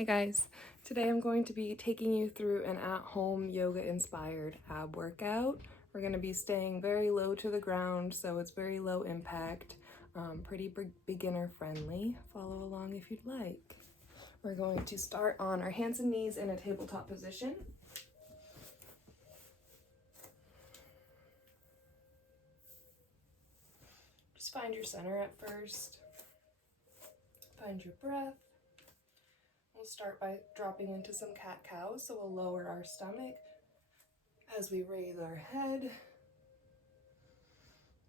Hey guys, today I'm going to be taking you through an at-home yoga-inspired ab workout. We're going to be staying very low to the ground, so it's very low impact, pretty beginner friendly. Follow along if you'd like. We're going to start on our hands and knees in a tabletop position. Just find your center at first. Find your breath. We'll start by dropping into some cat-cow, so we'll lower our stomach as we raise our head.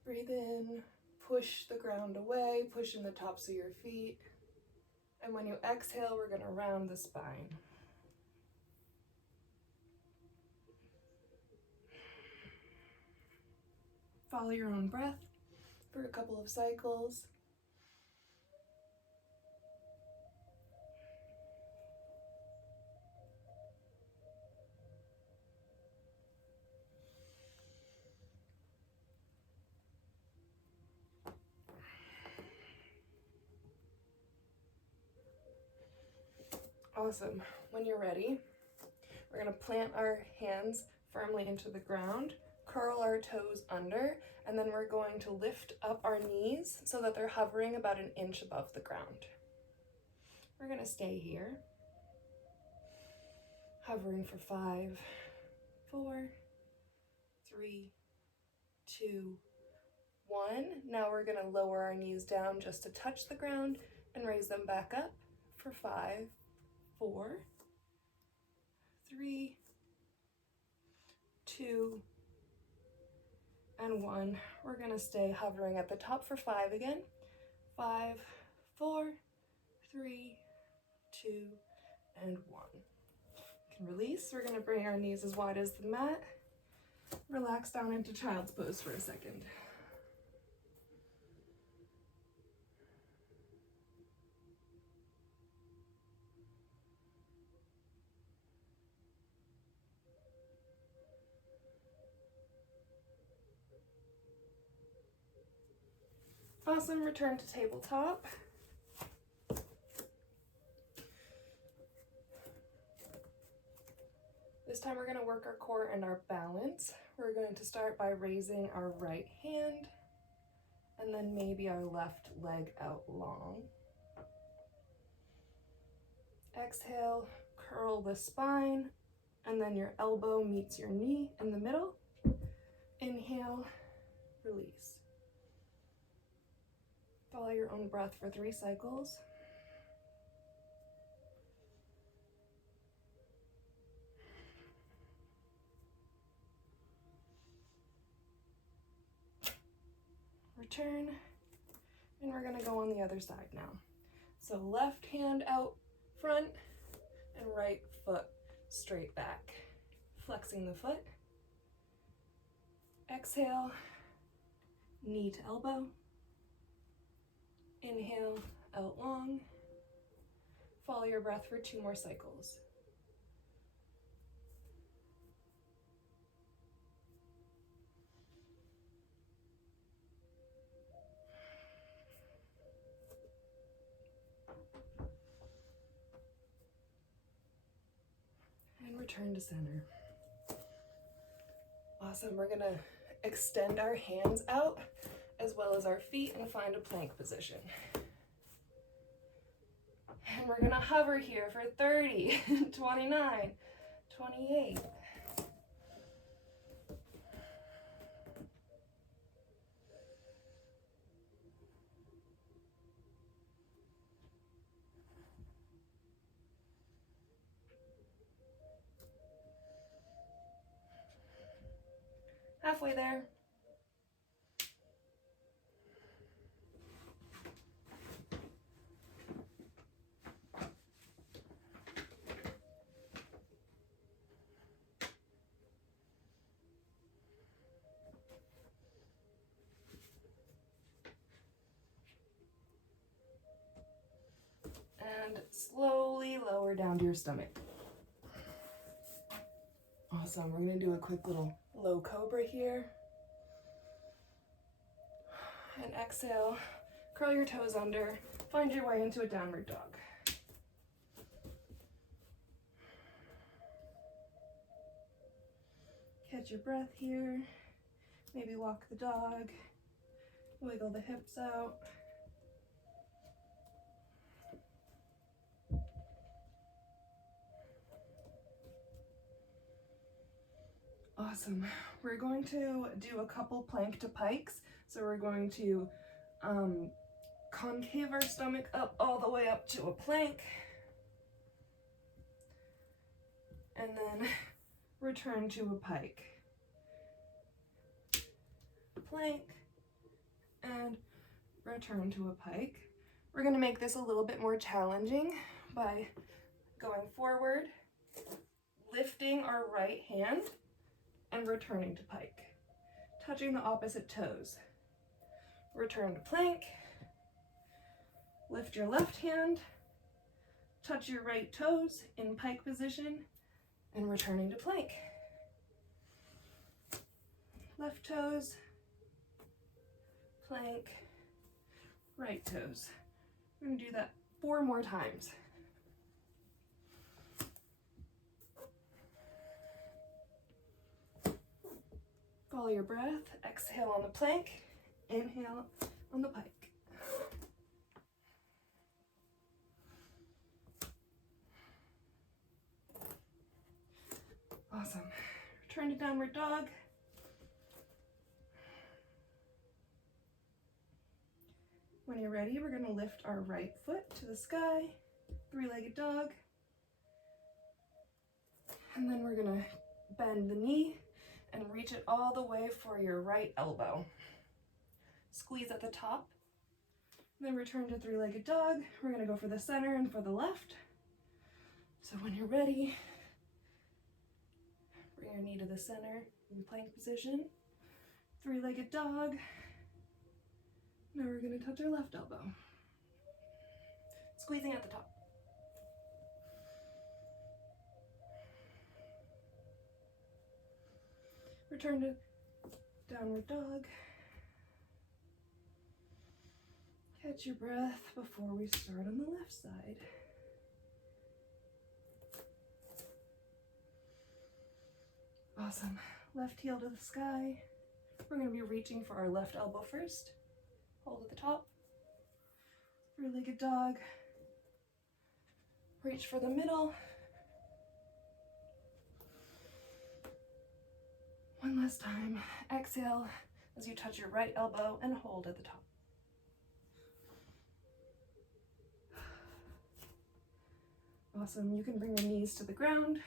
Breathe in, push the ground away, push in the tops of your feet. And when you exhale, we're going to round the spine. Follow your own breath for a couple of cycles. Awesome. When you're ready, we're going to plant our hands firmly into the ground, curl our toes under, and then we're going to lift up our knees so that they're hovering about an inch above the ground. We're going to stay here, hovering for 5, 4, 3, 2, 1. Now we're going to lower our knees down just to touch the ground and raise them back up for 5, 4, 3, 2, and 1. We're going to stay hovering at the top for 5 again. 5, 4, 3, 2, and 1. You can release. We're going to bring our knees as wide as the mat. Relax down into child's pose for a second. Awesome. Return to tabletop. This time we're going to work our core and our balance. We're going to start by raising our right hand and then maybe our left leg out long. Exhale, curl the spine, and then your elbow meets your knee in the middle. Inhale, release. Follow your own breath for 3 cycles. Return, and we're gonna go on the other side now. So left hand out front and right foot straight back. Flexing the foot. Exhale, knee to elbow. Inhale, out long. Follow your breath for 2 more cycles. And return to center. Awesome, we're gonna extend our hands out as well as our feet and find a plank position. And we're gonna hover here for 30, 29, 28. Halfway there. And slowly lower down to your stomach. Awesome, we're gonna do a quick little low cobra here. And exhale, curl your toes under, find your way into a downward dog. Catch your breath here. Maybe walk the dog. Wiggle the hips out. Awesome. We're going to do a couple plank to pikes. So we're going to concave our stomach up all the way up to a plank. And then return to a pike. Plank and return to a pike. We're going to make this a little bit more challenging by going forward, lifting our right hand, and returning to pike. Touching the opposite toes. Return to plank. Lift your left hand, touch your right toes in pike position, and returning to plank. Left toes, plank, right toes. We're going to do that 4 more times. Follow your breath. Exhale on the plank. Inhale on the pike. Awesome. Return to downward dog. When you're ready, we're going to lift our right foot to the sky, 3-legged dog. And then we're going to bend the knee and reach it all the way for your right elbow. Squeeze at the top. Then return to 3-legged dog. We're going to go for the center and for the left. So when you're ready, bring your knee to the center in plank position. 3-legged dog. Now we're going to touch our left elbow. Squeezing at the top. Return to downward dog. Catch your breath before we start on the left side. Awesome. Left heel to the sky. We're going to be reaching for our left elbow first. Hold at the top. 3-legged dog. Reach for the middle. One last time. Exhale as you touch your right elbow and hold at the top. Awesome. You can bring your knees to the ground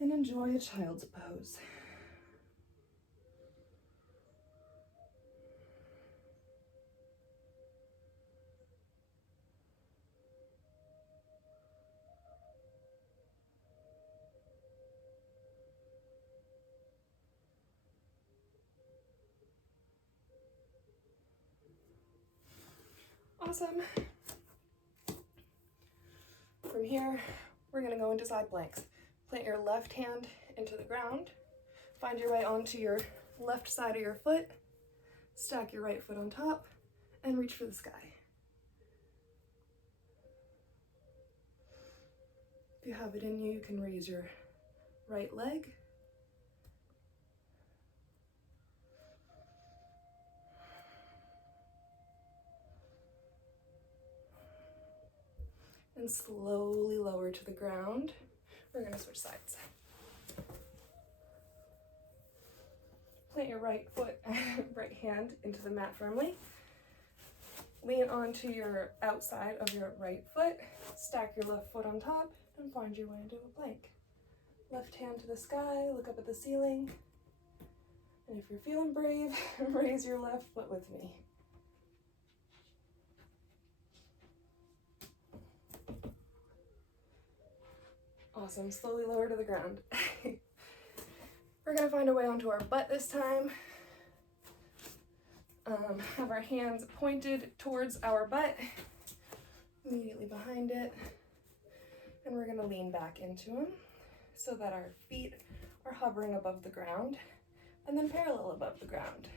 and enjoy a child's pose. Awesome. From here, we're going to go into side planks. Plant your left hand into the ground. Find your way onto your left side of your foot. Stack your right foot on top and reach for the sky. If you have it in you, you can raise your right leg. And slowly lower to the ground. We're going to switch sides. Plant your right foot, right hand into the mat firmly. Lean onto your outside of your right foot. Stack your left foot on top and find your way into a plank. Left hand to the sky, look up at the ceiling. And if you're feeling brave, raise your left foot with me. Awesome, slowly lower to the ground. We're gonna find a way onto our butt this time. Have our hands pointed towards our butt, immediately behind it. And we're gonna lean back into them so that our feet are hovering above the ground and then parallel above the ground.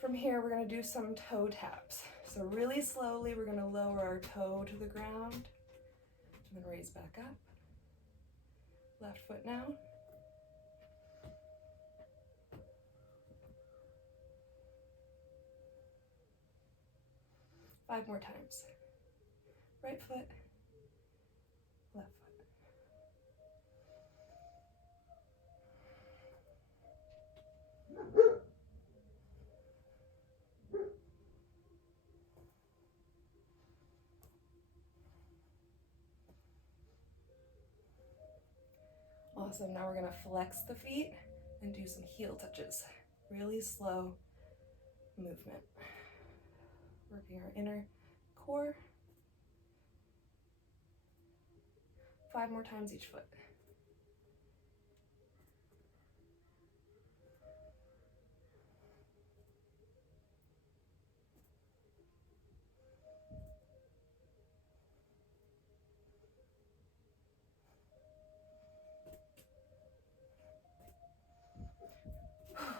From here, we're gonna do some toe taps. So really slowly, we're gonna lower our toe to the ground and then raise back up. Left foot now. 5 more times. Right foot, left foot. Awesome, now we're gonna flex the feet and do some heel touches. Really slow movement. Working our inner core. 5 more times each foot.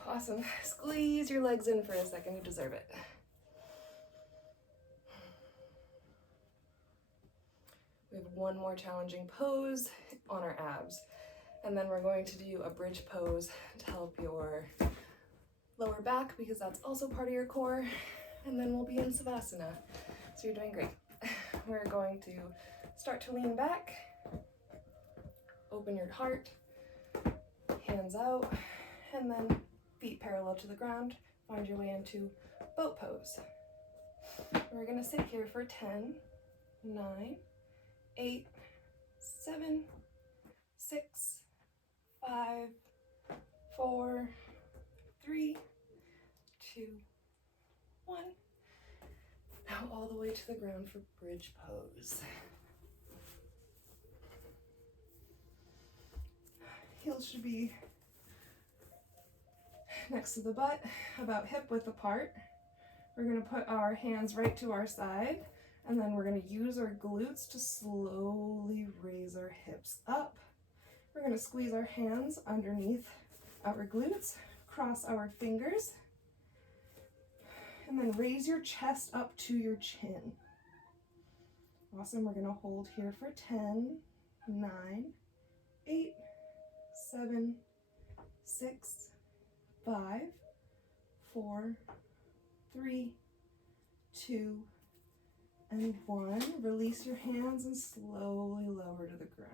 Awesome. Squeeze your legs in for a second. You deserve it. We have one more challenging pose on our abs. And then we're going to do a bridge pose to help your lower back because that's also part of your core. And then we'll be in Savasana. So you're doing great. We're going to start to lean back. Open your heart. Hands out. And then feet parallel to the ground. Find your way into boat pose. We're going to sit here for 10, 9, 8, 7, 6, 5, 4, 3, 2, 1. Now all the way to the ground for bridge pose. Heels should be next to the butt, about hip width apart. We're going to put our hands right to our side, and then we're going to use our glutes to slowly raise our hips up. We're going to squeeze our hands underneath our glutes, cross our fingers, and then raise your chest up to your chin. Awesome. We're going to hold here for 10, 9, 8, 7, 6, 5, 4, 3, 2, and 1. Release your hands and slowly lower to the ground.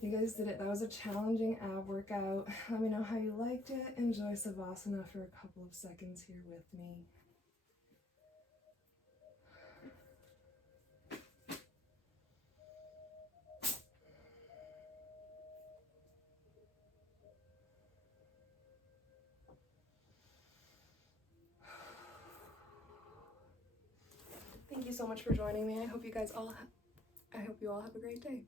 You guys did it. That was a challenging ab workout. Let me know how you liked it. Enjoy Savasana for a couple of seconds here with me. Thank you so much for joining me. I hope you all have a great day.